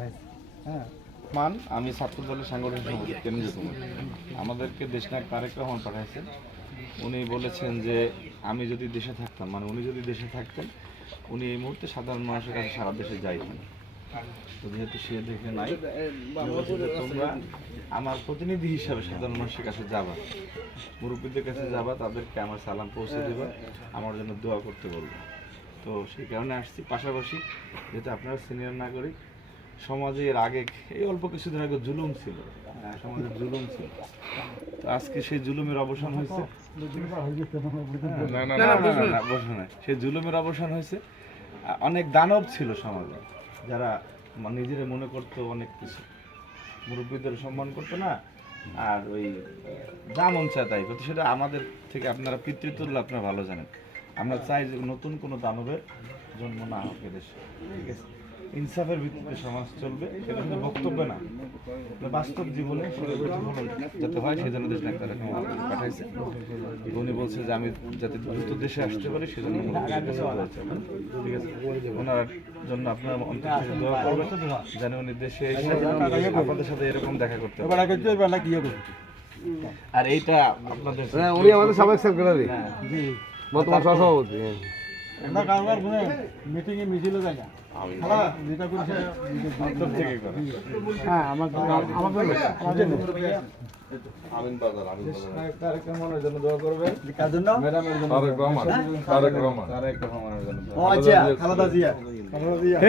পাঠাইছে। হ্যাঁ। মান আমি ছাত্র দলের সাংগঠনিক সম্পাদক কেন্দ্রীয় কমিটি আমাদেরকে দেশনায়ক তারেক রহমান পাঠাইছেন। উনি বলেছেন যে আমি যদি দেশে থাকতাম মানে উনি যদি দেশে থাকতেন উনি এই মুহূর্তে সাধারণ মানুষের কাছে সারা দেশে যাইতেন। তো যেহেতু সে দেখে নাই তোমরা আমার প্রতিনিধি হিসাবে সাধারণ মানুষের কাছে যাবা। মুরব্বীদের কাছে যাবা তাদেরকে আমার সালাম পৌঁছে দেবা। আমার জন্য দোয়া করতে বলব। তো সেই কারণে আসছি। পাশাপাশি যেহেতু আপনারা সিনিয়র নাগরিক সমাজে এর আগে এই অল্প কিছুদিন আগে জুলুম ছিল। হ্যাঁ, সমাজে জুলুম ছিল। তো আজকে সেই জুলুমের অবসান হয়েছে। সেই জুলুমের অবসান হয়েছে। অনেক দানব ছিল সমাজে। যারা নিজেরা মনে করতো অনেক কিছু। মুরব্বীদের সম্মান করতো না। আর ওই যা মন চায় তাই করতো। সেটা আমাদের থেকে আপনারা পিতৃতুল্য আপনারা ভালো জানেন। আমরা চাই যে নতুন কোনো দানবের জন্ম না হোক এদেশে। ঠিক আছে? ইনসাফের ভিত্তিতে সমাজ চলবে সেটা শুধু বক্তব্য না। বাস্তব জীবনে যাতে হয় সেই জন্য দেশ ডাক্তার পাঠাইছে। উনি বলছে যে আমি যাতে দ্রুত দেশে আসতে পারি সেজন্য। ঠিক আছে? ওনার জন্য আপনার অন্তর দোয়া করবেন যেন উনি দেশে এসে আপনাদের সাথে এরকম দেখা করতে আর এইটা আপনাদের হ্যাঁ উনি আমাদের সাবেক সেক্রেটারি হ্যাঁ, বর্তমান সহসভাপতি হ্যাঁ। আমরা কারবার না হ্যাঁ যেটা হ্যাঁ আমার আচ্ছা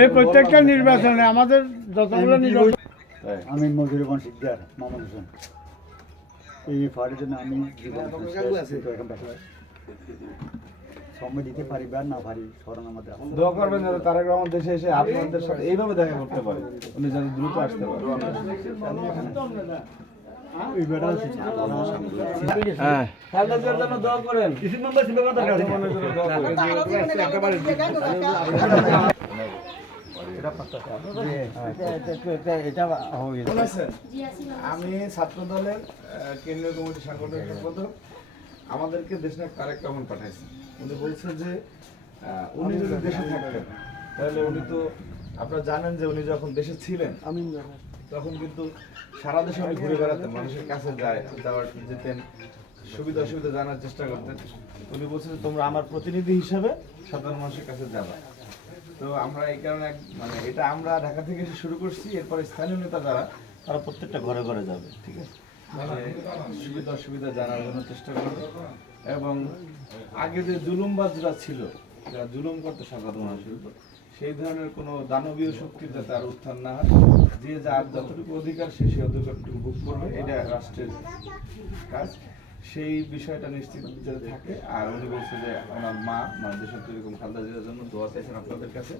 প্রত্যেকটা নির্বাচনে আমাদের যতগুলো নির্বাচন আমি মজুর রহমান সিকদার মামুন হোসেন। এই জন্য আমি সময় দিতে পারি বা না পারি স্মরণ আমাদের দোয়া করবেন যাতে তারেক রহমান দেশে এসে আপনাদের সাথে এইভাবে দেখা করতে পারে। উনি যেন দ্রুত আসতে পারে। হ্যাঁ। হয়ে? আমি ছাত্র দলের কেন্দ্রীয় কমিটির সাংগঠনিক সম্পাদক। আমাদেরকে দেশনায়ক তারেক রহমান পাঠাইছেন উনি বলছে যে উনি যদি দেশে থাকতেন তাহলে উনি তো আপনারা জানেন যে উনি যখন দেশে ছিলেন আমি তখন কিন্তু সারা দেশে উনি ঘুরে বেড়াতেন মানুষের কাছে যায় যাওয়ার যেতেন সুবিধা অসুবিধা জানার চেষ্টা করতেন। উনি বলছেন যে তোমরা আমার প্রতিনিধি হিসাবে সাধারণ মানুষের কাছে যাবা। তো আমরা এই কারণে মানে এটা আমরা ঢাকা থেকে এসে শুরু করছি এরপরে স্থানীয় নেতা যারা তারা প্রত্যেকটা ঘরে ঘরে যাবে ঠিক আছে? সুবিধা অসুবিধা জানার জন্য চেষ্টা করবে। এবং আগে যে জুলুমবাজরা ছিল যারা জুলুম করতো সাধারণ উপর সেই ধরনের কোনো দানবীয় শক্তির যাতে আর উত্থান না হয়, যে যার যতটুকু অধিকার সে সেই অধিকারটুকু ভোগ করবে, এটা রাষ্ট্রের কাজ। সেই বিষয়টা নিশ্চিত যাতে থাকে। আর উনি বলছে যে ওনার মা মানে দেশের এরকম খালদা জন্য দোয়া চাইছেন আপনাদের কাছে।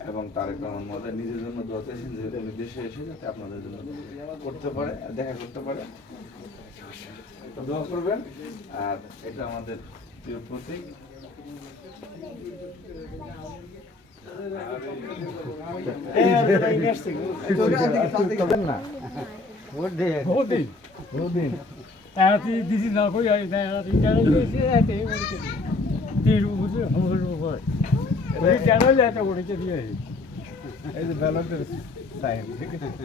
এবং তারেক রহমান মহোদয় নিজের জন্য দোয়া চাইছেন যেহেতু উনি দেশে এসে যাতে আপনাদের জন্য করতে পারে দেখা করতে পারে দোয়া করবেন আর এটা আমাদের প্রিয় প্রতীক না দিয়ে? এই যে ব্যালটের সাইন ঠিক আছে?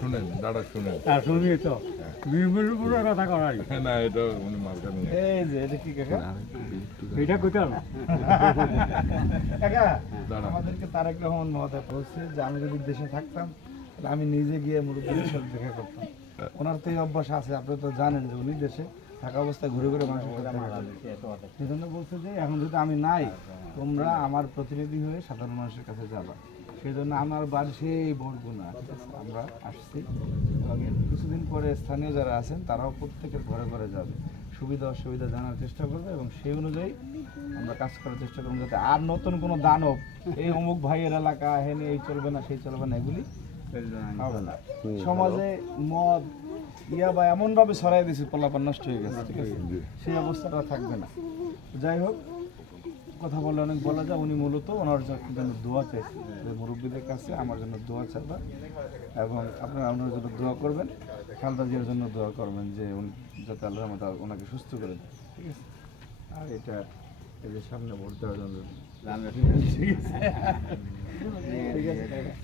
শুনেন দাদা শুনেন। আর শুনি তো। কথা করাই। না এটা উনি মার্কা নিয়ে এই যে এটা কি কাকা? এটা কইতাম না। কাকা আমাদেরকে তারেক রহমান মহোদয় বলছে যে আমি যদি দেশে থাকতাম তাহলে আমি নিজে গিয়ে মুরব্বীদের সাথে দেখা করতাম। ওনার তো এই অভ্যাস আছে আপনি তো জানেন যে উনি দেশে থাকা অবস্থায় ঘুরে ঘুরে মানুষের সাথে করে। বলছে যে এখন যদি আমি নাই তোমরা আমার প্রতিনিধি হয়ে সাধারণ মানুষের কাছে যাবা। সেই জন্য আমার বাড়ি সেই বরগুনা ঠিক আছে আমরা আসছি এবং কিছুদিন পরে স্থানীয় যারা আছেন তারাও প্রত্যেকের ঘরে ঘরে যাবে। সুবিধা অসুবিধা জানার চেষ্টা করবে এবং সেই অনুযায়ী আমরা কাজ করার চেষ্টা করব যাতে আর নতুন কোনো দানব এই অমুক ভাইয়ের এলাকা হেনে এই চলবে না সেই চলবে না এগুলি হবে না। সমাজে মদ ইয়া বা এমন ভাবে ছড়াই দিয়েছে পোলাপান নষ্ট হয়ে গেছে ঠিক আছে? সেই অবস্থাটা থাকবে না। যাই হোক কথা বলে অনেক বলা যায় উনি মূলত ওনার জন্য দোয়া চাইছে যে মুরব্বীদের কাছে আমার জন্য দোয়া চাইবা এবং আপনারা ওনার জন্য দোয়া করবেন খালদা জিয়ার জন্য দোয়া করবেন যে উনি যাতে আল্লাহ রহমতে ওনাকে সুস্থ করে দেয় ঠিক আছে? আর এটা এই যে সামনে ভোট দেওয়ার জন্য ঠিক আছে।